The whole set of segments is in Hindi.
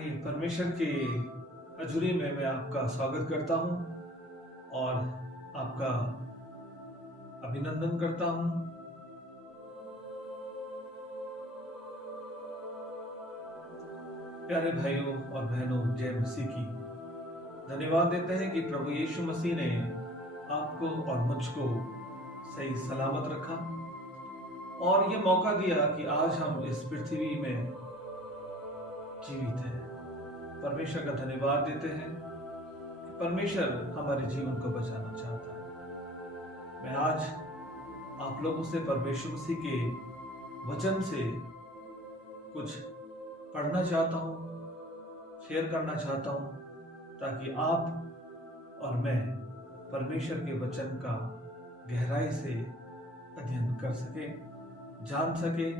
आइए परमेश्वर के अजूरी में मैं आपका स्वागत करता हूं और आपका अभिनंदन करता हूं। प्यारे भाइयों और बहनों, जय मसीह की। धन्यवाद देते हैं कि प्रभु यीशु मसीह ने आपको और मुझको सही सलामत रखा और ये मौका दिया कि आज हम इस पृथ्वी में जीवित हैं। परमेश्वर का धन्यवाद देते हैं कि परमेश्वर हमारे जीवन को बचाना चाहता है। मैं आज आप लोगों से परमेश्वर मसीह के वचन से कुछ पढ़ना चाहता हूँ, शेयर करना चाहता हूँ, ताकि आप और मैं परमेश्वर के वचन का गहराई से अध्ययन कर सकें, जान सकें,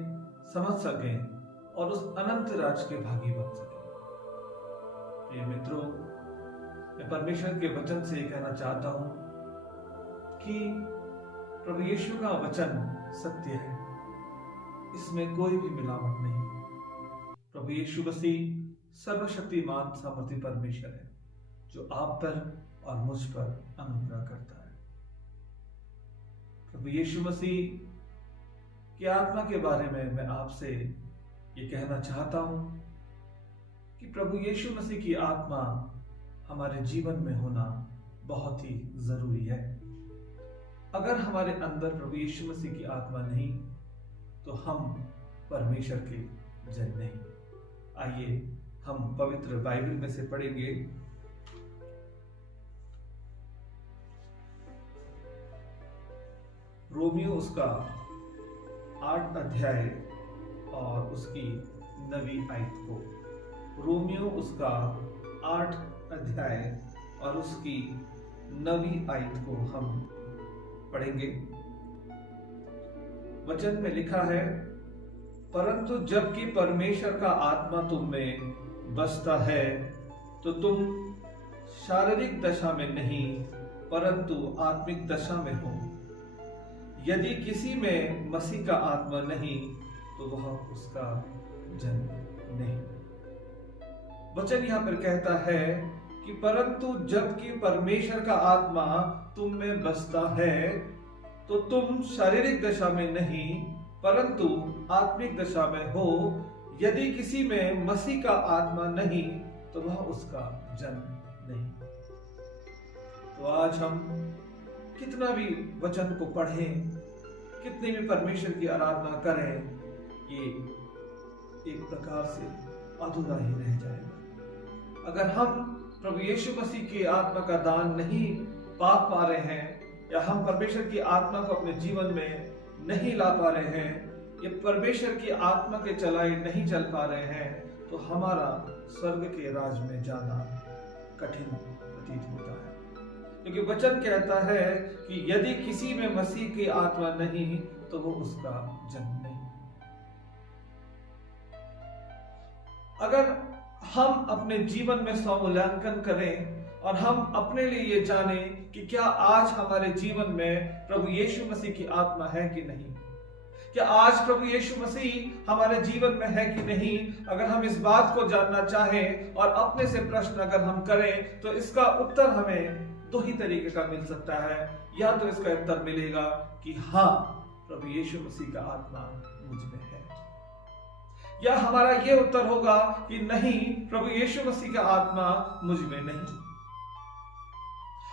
समझ सकें और उस अनंत राज के भागी बन सकें। ये मित्रों, मैं परमेश्वर के वचन से कहना चाहता हूं कि प्रभु यीशु का वचन सत्य है, इसमें कोई भी मिलावट नहीं। प्रभु यीशु मसीह सर्वशक्तिमान सामर्थी परमेश्वर है जो आप पर और मुझ पर अनुग्रह करता है। प्रभु यीशु मसीह की आत्मा के बारे में मैं आपसे ये कहना चाहता हूं कि प्रभु यीशु मसीह की आत्मा हमारे जीवन में होना बहुत ही जरूरी है। अगर हमारे अंदर प्रभु यीशु मसीह की आत्मा नहीं तो हम परमेश्वर के जन नहीं। आइए हम पवित्र बाइबल में से पढ़ेंगे रोमियो उसका 8 अध्याय और उसकी 9वीं आयत को। रोमियो उसका 8 अध्याय और उसकी 9वीं आयत को हम पढ़ेंगे। वचन में लिखा है, परंतु जबकि परमेश्वर का आत्मा तुम में बसता है तो तुम शारीरिक दशा में नहीं परंतु आत्मिक दशा में हो। यदि किसी में मसीह का आत्मा नहीं तो वह उसका जन नहीं। वचन यहां पर कहता है कि परंतु जबकि परमेश्वर का आत्मा तुम में बसता है तो तुम शारीरिक दशा में नहीं परंतु आत्मिक दशा में हो। यदि किसी में मसीह का आत्मा नहीं तो वह उसका जन नहीं। तो आज हम कितना भी वचन को पढ़ें, कितनी भी परमेश्वर की आराधना करें, ये एक प्रकार से अधूरा ही रह जाएगा। अगर हम प्रभु यीशु मसीह की आत्मा का दान नहीं पा रहे हैं या हम परमेश्वर की आत्मा को अपने जीवन में नहीं ला पा रहे हैं या परमेश्वर की आत्मा के चलाए नहीं चल पा रहे हैं तो हमारा स्वर्ग के राज में जाना कठिन प्रतीत होता है। क्योंकि वचन कहता है कि यदि किसी में मसीह की आत्मा नहीं तो वो उसका जन नहीं। अगर हम अपने जीवन में स्वमूल्यांकन करें और हम अपने लिए ये जाने कि क्या आज हमारे जीवन में प्रभु यीशु मसीह की आत्मा है कि नहीं, क्या आज प्रभु यीशु मसीह हमारे जीवन में है कि नहीं, अगर हम इस बात को जानना चाहें और अपने से प्रश्न अगर हम करें तो इसका उत्तर हमें दो ही तरीके का मिल सकता है। या तो इसका उत्तर मिलेगा कि हाँ, प्रभु यीशु मसीह का आत्मा मुझ में है, या हमारा ये उत्तर होगा कि नहीं, प्रभु यीशु मसीह का आत्मा मुझ में नहीं।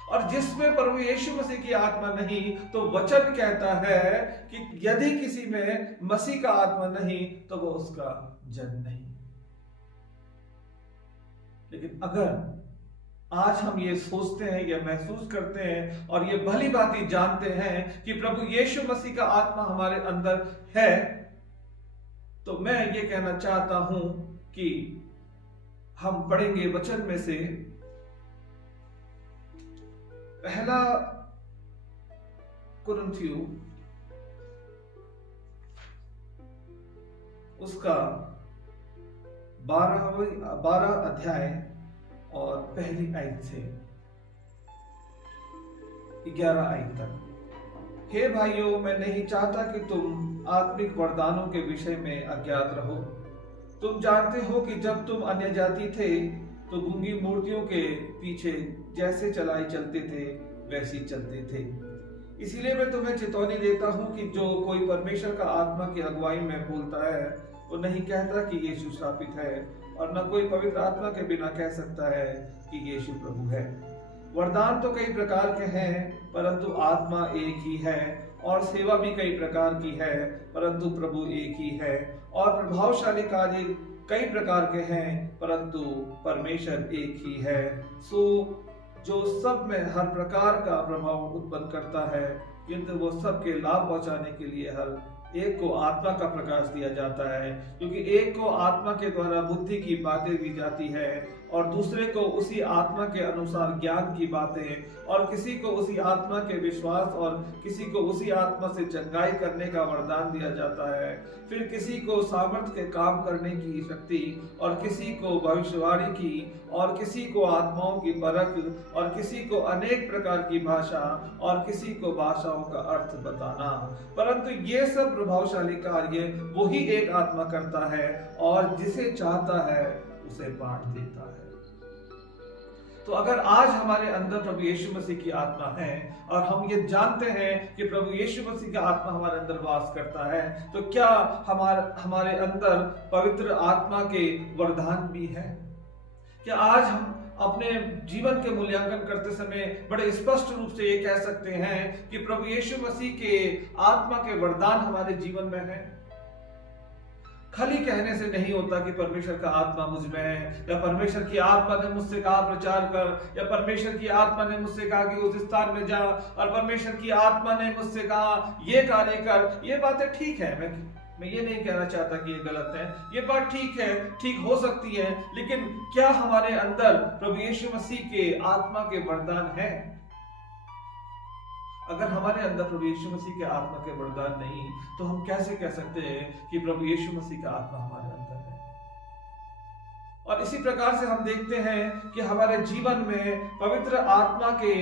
और जिसमें प्रभु यीशु मसीह की आत्मा नहीं तो वचन कहता है कि यदि किसी में मसीह का आत्मा नहीं तो वो उसका जन नहीं। लेकिन अगर आज हम ये सोचते हैं या महसूस करते हैं और ये भली भांति जानते हैं कि प्रभु यीशु मसीह का आत्मा हमारे अंदर है, तो मैं ये कहना चाहता हूं कि हम पढ़ेंगे वचन में से पहला कुरिन्थियों उसका 12 अध्याय और पहली आयत से 11 आयत तक। हे भाइयों, मैं नहीं चाहता कि तुम आत्मिक वरदानों के विषय में अज्ञात रहो, तुम जानते हो कि जब तुम अन्य जाति थे तो गूंगी मूर्तियों के पीछे जैसे चलाए चलते थे वैसे चलते थे। इसीलिए मैं तुम्हें चेतावनी देता हूँ कि जो कोई परमेश्वर का आत्मा की अगुवाई में बोलता है वो नहीं कहता कि यीशु श्रापित है, और न कोई पवित्र आत्मा के बिना कह सकता है कि यीशु प्रभु है। वरदान तो कई प्रकार के हैं परंतु आत्मा एक ही है, और सेवा भी कई प्रकार की है परंतु प्रभु एक ही है, और प्रभावशाली कार्य कई प्रकार के हैं परंतु परमेश्वर एक ही है। सो जो सब में हर प्रकार का प्रभाव उत्पन्न करता है, किंतु वो सबके लाभ पहुंचाने के लिए हर एक को आत्मा का प्रकाश दिया जाता है, क्योंकि एक को आत्मा के द्वारा बुद्धि की बातें दी जाती है और दूसरे को उसी आत्मा के अनुसार ज्ञान की बातें, और किसी को उसी आत्मा के विश्वास और किसी को उसी आत्मा से चंगाई करने का वरदान दिया जाता है। फिर किसी को सामर्थ्य के काम करने की शक्ति, और किसी को भविष्यवाणी की, और किसी को आत्माओं की परख, और किसी को अनेक प्रकार की भाषा, और किसी को भाषाओं का अर्थ बताना। परंतु ये सब प्रभावशाली कार्य वही एक आत्मा करता है, और जिसे चाहता है उसे बांट देता है। तो अगर आज हमारे अंदर प्रभु यीशु मसीह की आत्मा है और हम ये जानते हैं कि प्रभु यीशु मसीह का आत्मा हमारे अंदर वास करता है, तो क्या हमारे अंदर पवित्र आत्मा के वरदान भी है? क्या आज हम अपने जीवन के मूल्यांकन करते समय बड़े स्पष्ट रूप से ये कह सकते हैं कि प्रभु यीशु मसीह के आत्मा के वरदान हमारे जीवन में है? खाली कहने से नहीं होता कि परमेश्वर का आत्मा मुझ में है, या परमेश्वर की आत्मा ने मुझसे कहा प्रचार कर, या परमेश्वर की आत्मा ने मुझसे कहा कि उस स्थान में जा, और परमेश्वर की आत्मा ने मुझसे कहा ये कार्य कर। ये बातें ठीक है, मैं ये नहीं कहना चाहता कि ये गलत है, ये बात ठीक है, ठीक हो सकती है, लेकिन क्या हमारे अंदर प्रभु यीशु मसीह के आत्मा के वरदान है? अगर हमारे अंदर प्रभु यीशु मसीह के आत्मा के वरदान नहीं, तो हम कैसे कह सकते हैं कि प्रभु यीशु मसीह का आत्मा हमारे अंदर है? और इसी प्रकार से हम देखते हैं कि हमारे जीवन में पवित्र आत्मा के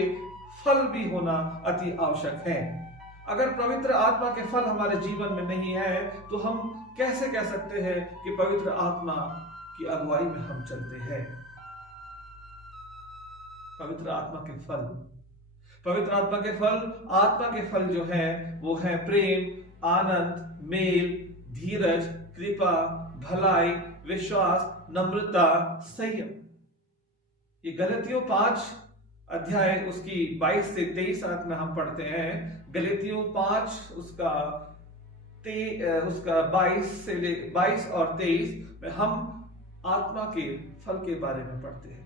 फल भी होना अति आवश्यक है। अगर पवित्र आत्मा के फल हमारे जीवन में नहीं है, तो हम कैसे कह सकते हैं कि पवित्र आत्मा की अगुवाई में हम चलते हैं? पवित्र आत्मा के फल, पवित्र आत्मा के फल जो है वो है प्रेम, आनंद, मेल, धीरज, कृपा, भलाई, विश्वास, नम्रता, संयम। ये गलतियों 5 अध्याय उसकी 22 से 23 में हम पढ़ते हैं। गलतियों 5 उसका 22 और 23 में हम आत्मा के फल के बारे में पढ़ते हैं।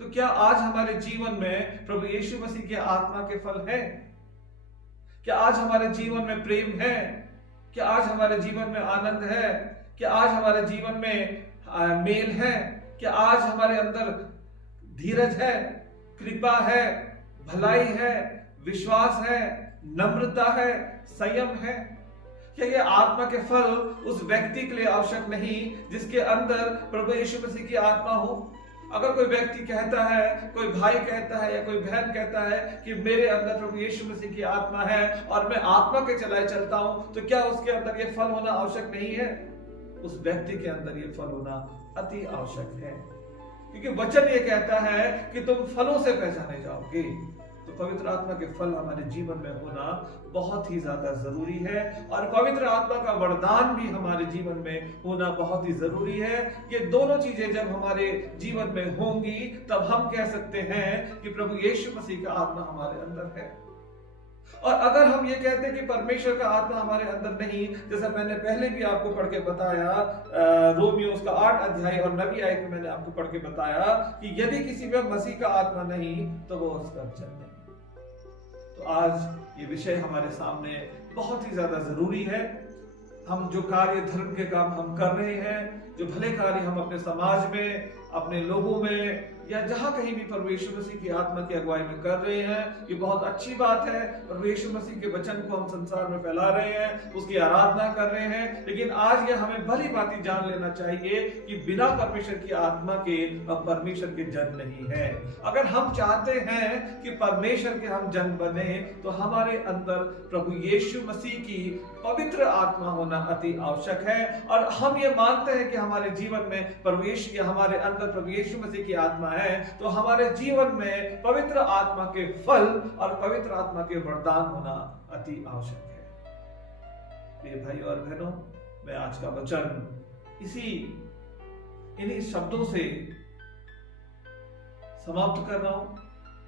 तो क्या आज हमारे जीवन में प्रभु यीशु मसीह के आत्मा के फल है? क्या आज हमारे जीवन में प्रेम है? क्या आज हमारे जीवन में आनंद है? क्या आज हमारे जीवन में मेल है? क्या आज हमारे अंदर धीरज है, कृपा है, भलाई है, विश्वास है, नम्रता है, संयम है? क्या ये आत्मा के फल उस व्यक्ति के लिए आवश्यक नहीं जिसके अंदर प्रभु यीशु मसीह की आत्मा हो? अगर कोई व्यक्ति कहता है, कोई भाई कहता है या कोई बहन कहता है कि मेरे अंदर प्रभु यीशु मसीह की आत्मा है और मैं आत्मा के चलाए चलता हूं, तो क्या उसके अंदर ये फल होना आवश्यक नहीं है? उस व्यक्ति के अंदर ये फल होना अति आवश्यक है, क्योंकि वचन ये कहता है कि तुम फलों से पहचाने जाओगे। तो पवित्र आत्मा के फल हमारे जीवन में होना बहुत ही ज्यादा जरूरी है, और पवित्र आत्मा का वरदान भी हमारे जीवन में होना बहुत ही जरूरी है। ये दोनों चीजें जब हमारे जीवन में होंगी, तब हम कह सकते हैं कि प्रभु यीशु मसीह का आत्मा हमारे अंदर है। और अगर हम ये कहते हैं कि परमेश्वर का आत्मा हमारे अंदर नहीं, जैसा मैंने पहले भी आपको पढ़ के बताया, रोमियो उसका 8 अध्याय और 9वीं आयत में मैंने आपको पढ़ के बताया कि यदि किसी में मसीह का आत्मा नहीं तो वो उसका वचन नहीं। तो आज ये विषय हमारे सामने बहुत ही ज्यादा जरूरी है। हम जो कार्य, धर्म के काम हम कर रहे हैं, जो भले कार्य हम अपने समाज में, अपने लोगों में, या जहां कहीं भी प्रभु यीशु मसीह की आत्मा की अगुवाई में कर रहे हैं, ये बहुत अच्छी बात है। प्रभु यीशु मसीह के वचन को हम संसार में फैला रहे हैं, उसकी आराधना कर रहे हैं, लेकिन आज ये हमें भली भांति जान लेना चाहिए कि बिना परमेश्वर की आत्मा के हम परमेश्वर के जन नहीं है। अगर हम चाहते हैं कि परमेश्वर के हम जन बने तो हमारे अंदर प्रभु यीशु मसीह की पवित्र आत्मा होना अति आवश्यक है। और हम ये मानते हैं कि हमारे जीवन में हमारे अंदर प्रभु यीशु मसीह की आत्मा है, तो हमारे जीवन में पवित्र आत्मा के फल और पवित्र आत्मा के वरदान होना अति आवश्यक है। प्रिय भाई और बहनों, मैं आज का वचन इन्हीं शब्दों से समाप्त कर रहा हूं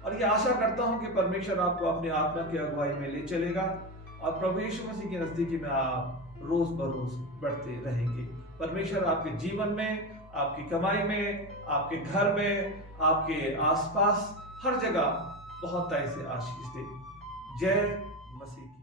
और ये आशा करता हूं कि परमेश्वर आपको अपनी आत्मा की अगुवाई में ले चलेगा और प्रभु यीशु मसीह की नजदीकी में आप रोज बरोज बढ़ते रहेंगे। परमेश्वर आपके जीवन में, आपकी कमाई में, आपके घर में, आपके आसपास हर जगह बहुत तरह से आशीष दे। जय मसीह।